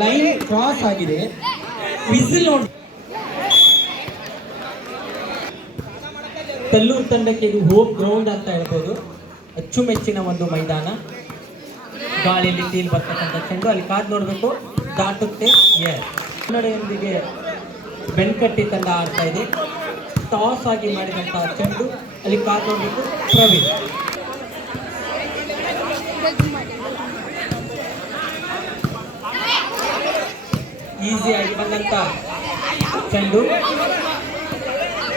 Line cross ಆಗಿದೆ. Whistle ನೋಡಿ. ಕಲ್ಲೂರು ತಂಡಕ್ಕೆ ಇದು ಹೋಮ್ ಗ್ರೌಂಡ್ ಅಂತ ಹೇಳ್ಬೋದು. ಅಚ್ಚುಮೆಚ್ಚಿನ ಒಂದು ಮೈದಾನ. ಗಾಳಿಯಲ್ಲಿ ಟೀಲ್ ಬರ್ತಕ್ಕಂಥ ಚೆಂಡು ಅಲ್ಲಿ ಕಾದ್ ನೋಡಬೇಕು, ದಾಟುತ್ತೆ. ಕನ್ನಡಿಯೊಂದಿಗೆ ಬೆನ್ಕಟ್ಟಿ ತಂಡ ಆಡ್ತಾ ಇದೆ. ಟಾಸ್ ಆಗಿ ಮಾಡಿದಂತಹ ಚೆಂಡು ಅಲ್ಲಿ ಕಾದ್ ನೋಡಬೇಕು. ಪ್ರವೀಣ್ ಈಸಿ ಆಗಿ ಬಂದಂತ ಚೆಂಡು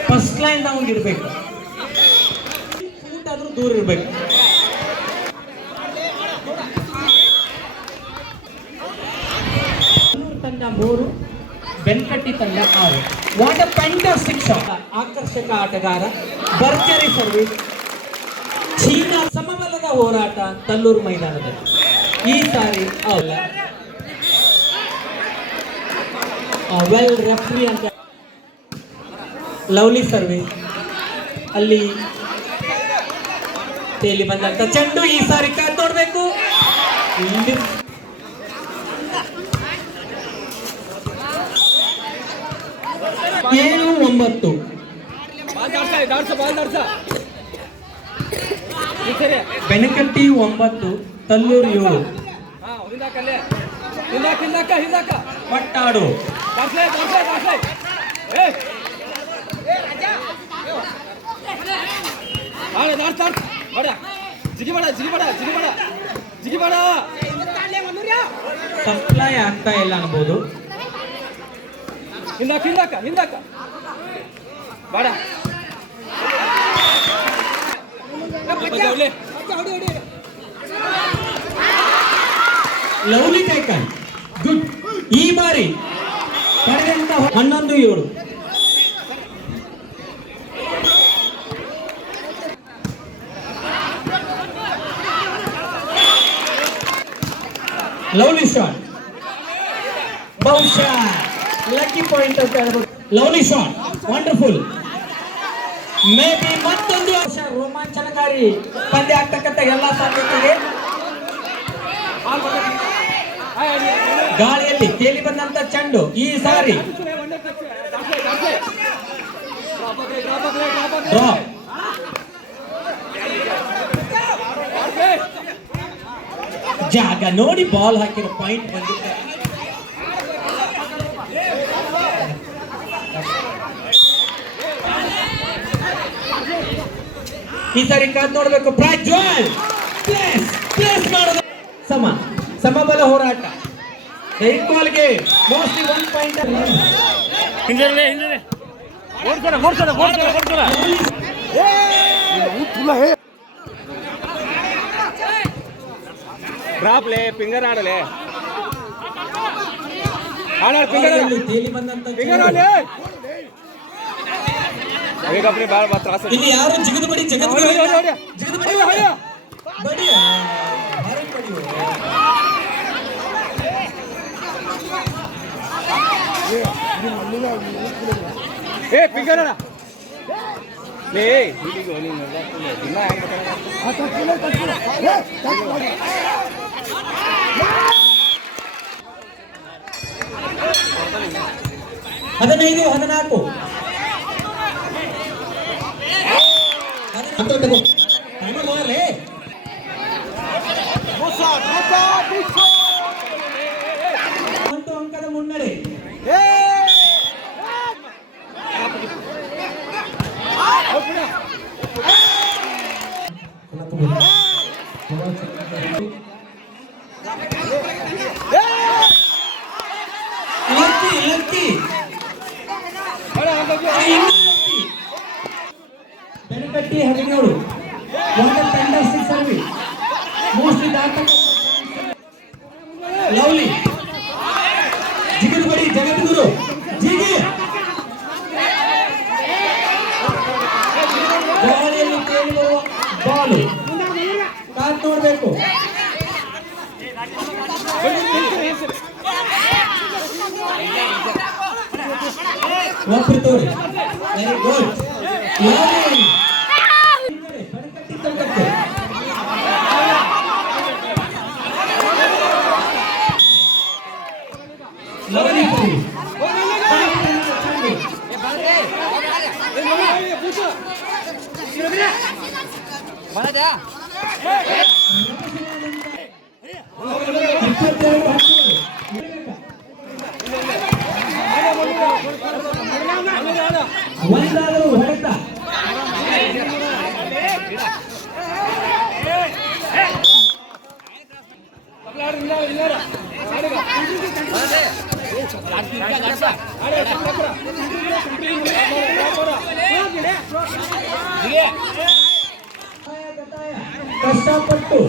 ಫಸ್ಟ್ ಲೈನ್ ನಮಗೆ ಇರಬೇಕು, ಫೂಟ್ ಆದ್ರೂ ದೂರ ಇರಬೇಕು. ತಂಡ 3, ಬೆನ್ಕಟ್ಟಿ ತಂಡ 6. What a fantastic shot. ಆಕರ್ಷಕ ಆಟಗಾರ, ಭರ್ಜರಿ ಸರ್ವಿಸ್. ಚೀನಾ ಸಮಬಲದ ಹೋರಾಟ ತಲ್ಲೂರು ಮೈದಾನದಲ್ಲಿ ಈ ಸಾರಿ ವೆಲ್ ರೆಫ್ರಿ ಅಂತ. ಲವ್ಲಿ ಸರ್ವಿಸ್ ಅಲ್ಲಿ ತೇಲಿ ಬಂದಂತ ಚೆಂಡು ಈ ಸಾರಿ ಕಾದ್ ನೋಡ್ಬೇಕು. 7-9. ಬೆನಕಟ್ಟಿ 9, ತಲ್ಲೂರು 7. ಪಟ್ಟಾಡು ಸಪ್ಲೈ ಆಗ್ತಾ ಇಲ್ಲ ಅನ್ಬೋದು. Lovely taken, good. ಈ ಬಾರಿ ಪಡೆದಂತ 11-7. ಲವ್ಲಿ ಶಾಟ್, ಬಹುಶಃ ಲಕ್ಕಿ ಪಾಯಿಂಟ್ ಅಂತ ಹೇಳ್ಬೋದು. Lovely shot, wonderful. May be ಮತ್ತೊಂದು ರೋಮಾಂಚನಕಾರಿ ಪಂದ್ಯ ಆಗ್ತಕ್ಕಂಥ ಎಲ್ಲ ಸಾಧ್ಯತೆ ಇದೆ. ಗಾಳಿಯಲ್ಲಿ ತೇಲಿ ಬಂದಂತ ಚೆಂಡು ಈ ಸಾರಿ ಡ್ರಾಪ್. ಜಾಗ ನೋಡಿ ಬಾಲ್ ಹಾಕಿರೋ ಪಾಯಿಂಟ್ ಬಂದಿದೆ. ಈ ಸಾರಿ ಕಾದ್ ನೋಡ್ಬೇಕು. ಪ್ರಜ್ವಲ್ ಪ್ಲೇಸ್ ಮಾಡೋದು. ಸಮಬಲ ಹೋರಾಟ. ಗೆ ಮೋಸ್ಟ್ಲಿ 1 ಪಾಯಿಂಟ್. ಡ್ರಾಪ್ ಲೇ, ಫಿಂಗರ್ ಆಡಲೇ. ತೇಲಿ ಬಂದಂತ ಇಲ್ಲಿ ಯಾರು ಜಿಗದು ಬಡಿ ಫಿಂಗರ್ ಹದಿನೈದು 14. ಒಂದು ಅಂಕದ ಮುನ್ನಡೆ. Benakatti 17. What a fantastic service. Mostly lovely. ಜಿಗಿದು ಬಡಿ ಜಗದ್ಗುರು. ಜಿಗಿ ಗಾಳಿಯಲ್ಲಿ ತೇಲಿ ಬರುವ ಬಾಲು ಕಾದ್ ನೋಡ್ಬೇಕು. ಒಬ್ಬರು ತೋರಿ. Very good. ಒಂದಾದರೂ ಹೊಡೆತ ಕಷ್ಟಪಟ್ಟು